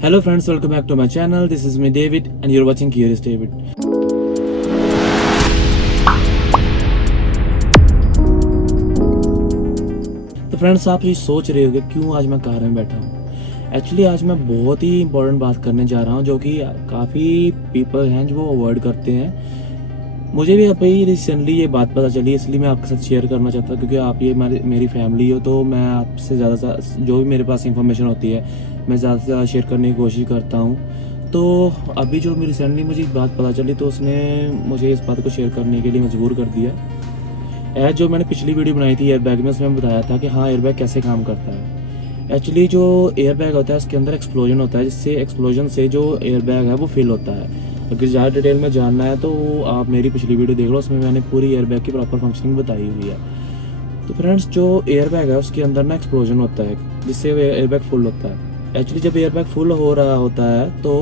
Hello friends, welcome back to my channel. This is me David and you're watching Curious David. तो friends, आप ये सोच रहे होगे क्यों आज मैं कार में बैठा हूँ। एक्चुअली आज मैं बहुत ही इंपॉर्टेंट बात करने जा रहा हूँ जो कि काफ़ी पीपल हैं जो वो अवॉइड करते हैं। मुझे भी अभी रिसेंटली ये बात पता चली, इसलिए मैं आपके साथ शेयर करना चाहता हूँ क्योंकि आप ये मेरी फैमिली हो, तो मैं आपसे ज़्यादा जो भी मेरे पास इंफॉर्मेशन होती है मैं ज़्यादा से ज़्यादा शेयर करने की कोशिश करता हूँ। तो अभी जो रिसेंटली मुझे बात पता चली तो उसने मुझे इस बात को शेयर करने के लिए मजबूर कर दिया। जो मैंने पिछली वीडियो बनाई थी एयरबैग में, उसमें बताया था कि हाँ एयरबैग कैसे काम करता है। एक्चुअली जो एयरबैग होता है उसके अंदर एक्सप्लोजन होता है, जिससे एक्सप्लोजन से जो एयरबैग है वो फिल होता है। अगर ज़्यादा डिटेल में जानना है तो आप मेरी पिछली वीडियो देख लो, उसमें मैंने पूरी एयरबैग की प्रॉपर फंक्शनिंग बताई हुई है। तो फ्रेंड्स, जो एयरबैग है उसके अंदर ना एक्सप्लोजन होता है जिससे एयरबैग फुल होता है। एक्चुअली जब एयरबैग फुल हो रहा होता है तो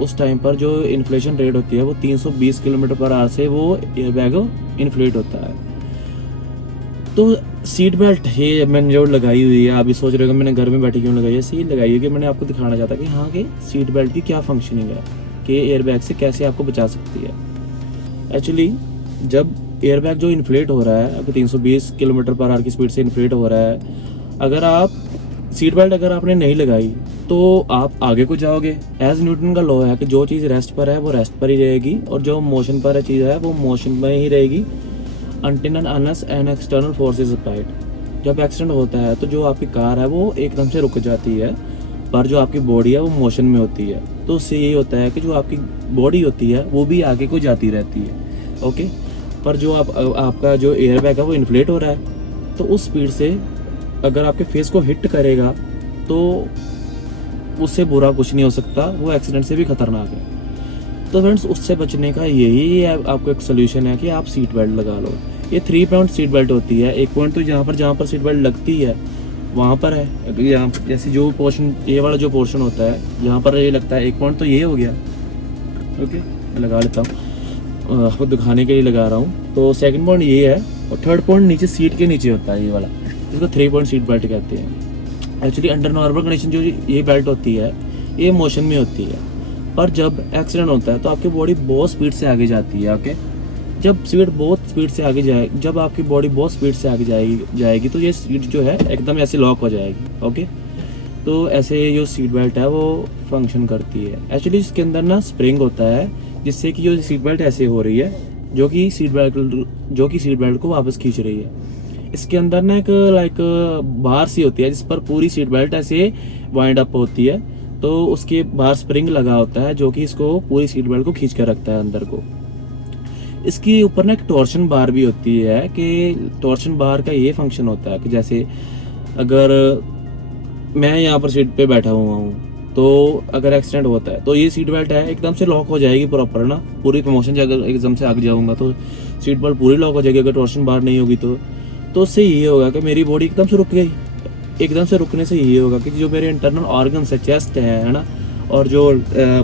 उस टाइम पर जो इन्फ्लेशन रेट होती है वो 320 किलोमीटर पर आवर से वो एयरबैग इन्फ्लेट होता है। तो सीट बेल्ट ये मैंने जो लगाई हुई है, आप भी सोच रहे हो कि मैंने घर में बैठी क्यों लगाई है। सीट लगाई है कि मैंने आपको दिखाना चाहता कि हाँ कि सीट बेल्ट की क्या फंक्शनिंग है, कि एयरबैग से कैसे आपको बचा सकती है। एक्चुअली जब एयरबैग जो इन्फ्लेट हो रहा है, अगर 320 किलोमीटर पर आवर की स्पीड से इन्फ्लेट हो रहा है, अगर आप सीट बेल्ट अगर आपने नहीं लगाई तो आप आगे को जाओगे। एज न्यूटन का लॉ है कि जो चीज़ रेस्ट पर है वो रेस्ट पर ही रहेगी और जो मोशन पर है चीज़ है वो मोशन में ही रहेगी until and unless an external force is applied। जब एक्सीडेंट होता है तो जो आपकी कार है वो एकदम से रुक जाती है, पर जो आपकी बॉडी है वो मोशन में होती है। तो उससे ये होता है कि जो आपकी बॉडी होती है वो भी आगे को जाती रहती है। ओके, पर जो आपका जो एयरबैग है वो इन्फ्लेट हो रहा है, तो उस स्पीड से अगर आपके फेस को हिट करेगा तो उससे बुरा कुछ नहीं हो सकता, वो एक्सीडेंट से भी खतरनाक है। तो फ्रेंड्स, उससे बचने का यही आपको एक सोल्यूशन है कि आप सीट बेल्ट लगा लो। ये 3 पॉइंट सीट बेल्ट होती है। एक पॉइंट तो जहाँ पर सीट बेल्ट लगती है वहाँ पर है, यहाँ जैसे जो पोर्शन ये वाला जो पोर्शन होता है जहाँ पर ये लगता है, एक पॉइंट तो ये हो गया। ओके, मैं लगा लेता हूँ, आपको दिखाने के लिए लगा रहा हूँ। तो सेकंड पॉइंट ये है और थर्ड पॉइंट नीचे सीट के नीचे होता है, ये वाला, इसको 3 पॉइंट सीट बेल्ट कहते हैं। एक्चुअली अंडर नॉर्मल कंडीशन जो ये बेल्ट होती है ये मोशन में होती है, पर जब एक्सीडेंट होता है तो आपकी बॉडी बहुत स्पीड से आगे जाती है। ओके, जब आपकी बॉडी बहुत स्पीड से आगे जाएगी तो ये सीट जो है एकदम ऐसे लॉक हो जाएगी। ओके, तो ऐसे जो सीट बेल्ट है वो फंक्शन करती है। एक्चुअली इसके अंदर ना स्प्रिंग होता है जिससे कि जो सीट बेल्ट ऐसे हो रही है जो कि सीट बेल्ट को वापस खींच रही है। इसके अंदर ना एक बार सी होती है जिस पर पूरी सीट बेल्ट ऐसे वाइंड अप होती है, तो उसके बाहर स्प्रिंग लगा होता है जो कि इसको पूरी सीट बेल्ट को खींच कर रखता है अंदर को। इसके ऊपर ना एक टॉर्शन बार भी होती है कि टॉर्शन बार का ये फंक्शन होता है कि जैसे अगर मैं यहाँ पर सीट पे बैठा हुआ हूँ तो अगर एक्सीडेंट होता है तो ये सीट बेल्ट है एकदम से लॉक हो जाएगी प्रॉपर ना, पूरी प्रमोशन से अगर एकदम से आगे जाऊँगा तो सीट बेल्ट पूरी लॉक हो जाएगी। अगर टॉर्शन बार नहीं होगी तो उससे ये होगा कि मेरी बॉडी एकदम से रुक गई। एकदम से रुकने से ये होगा कि जो मेरे इंटरनल ऑर्गन्स है, चेस्ट है ना, और जो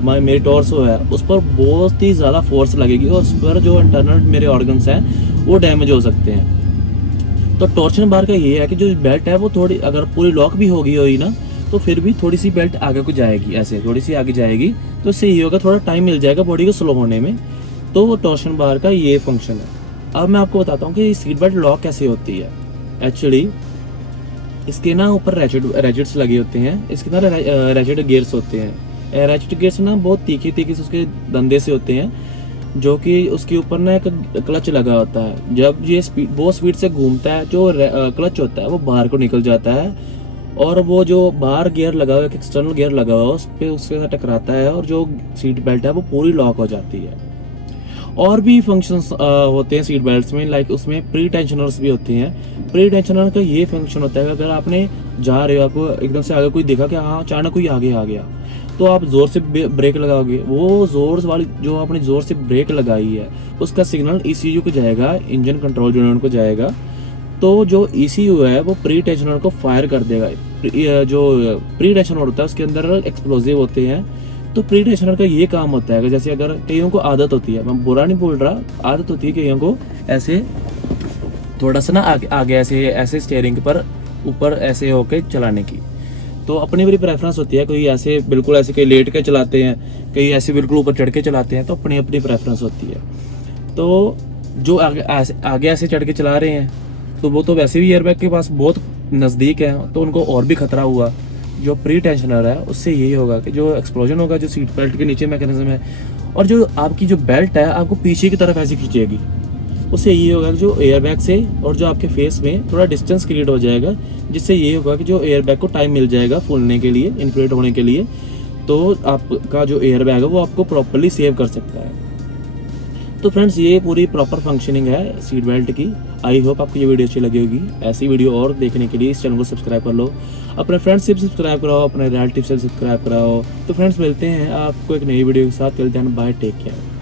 मेरी टॉर्सो है उस पर बहुत ही ज़्यादा फोर्स लगेगी और उस पर जो इंटरनल मेरे ऑर्गन्स हैं वो डैमेज हो सकते हैं। तो टॉर्शन बार का ये है कि जो बेल्ट है वो थोड़ी अगर पूरी लॉक भी होगी ना तो फिर भी थोड़ी सी बेल्ट आगे को जाएगी, ऐसे थोड़ी सी आगे जाएगी, तो इससे ये होगा थोड़ा टाइम मिल जाएगा बॉडी को स्लो होने में। तो वो टॉर्शन बार का ये फंक्शन है। अब मैं आपको बताता हूँ कि सीट बेल्ट लॉक कैसे होती है। एक्चुअली इसके ना ऊपर रैचेट्स लगे होते हैं, इसके ना रैचेट गियर्स होते हैं। रैचेट गियर्स ना बहुत तीखे से उसके धंधे से होते हैं, जो कि उसके ऊपर ना एक क्लच लगा होता है। जब ये बहुत स्पीड से घूमता है जो क्लच होता है वो बाहर को निकल जाता है और वो जो बाहर गियर लगा हुआ है, एक्सटर्नल गियर लगा हुआ है, उस पर उसके साथ टकराता है और जो सीट बेल्ट है वो पूरी लॉक हो जाती है। और भी फंक्शंस होते हैं सीट बेल्ट्स में, लाइक उसमें प्री टेंशनर्स भी होते हैं। प्री टेंशनर का ये फंक्शन होता है कि अगर आपने जा रहे हो, आपको एकदम से आगे कोई देखा कि हाँ अचानक कोई आगे आ गया, तो आप जोर से ब्रेक लगाओगे। वो जोर वाली जो आपने जोर से ब्रेक लगाई है उसका सिग्नल ECU को जाएगा, इंजन कंट्रोल यूनिट को जाएगा। तो जो ECU है वो प्री टेंशनर को फायर कर देगा। जो प्री टेंशनर होता है उसके अंदर एक्सप्लोजिव होते हैं। तो प्री टेंशनर का ये काम होता है कि जैसे अगर कईयों को आदत होती है, मैं बुरा नहीं बोल रहा, आदत होती है कईयों को ऐसे थोड़ा सा ना आगे ऐसे स्टीयरिंग पर ऊपर ऐसे होके चलाने की, तो अपनी मेरी प्रेफरेंस होती है, कोई ऐसे बिल्कुल ऐसे कई लेट के चलाते हैं, कई ऐसे बिल्कुल ऊपर चढ़ के चलाते हैं, तो अपनी अपनी प्रेफरेंस होती है। तो जो आगे ऐसे चढ़ के चला रहे हैं तो वो तो वैसे भी एयरबैग के पास बहुत नज़दीक है, तो उनको और भी खतरा हुआ। जो प्री टेंशनर है उससे यही होगा कि जो एक्सप्लोजन होगा, जो सीट बेल्ट के नीचे मैकेनिज्म है और जो आपकी जो बेल्ट है आपको पीछे की तरफ ऐसे खींचेगी, उससे ये होगा कि जो एयरबैग से और जो आपके फेस में थोड़ा डिस्टेंस क्रिएट हो जाएगा, जिससे ये होगा कि जो एयरबैग को टाइम मिल जाएगा फूलने के लिए, इन्फ्लेट होने के लिए, तो आपका जो एयरबैग है वो आपको प्रॉपरली सेव कर सकता है। तो फ्रेंड्स, ये पूरी प्रॉपर फंक्शनिंग है सीट बेल्ट की। आई होप आपको ये वीडियो अच्छी लगी होगी। ऐसी वीडियो और देखने के लिए इस चैनल को सब्सक्राइब कर लो, अपने फ्रेंड्स से सब्सक्राइब कराओ, अपने रिलेटिव से सब्सक्राइब कराओ। तो फ्रेंड्स, मिलते हैं आपको एक नई वीडियो के साथ। चलते हैं, बाय, टेक केयर।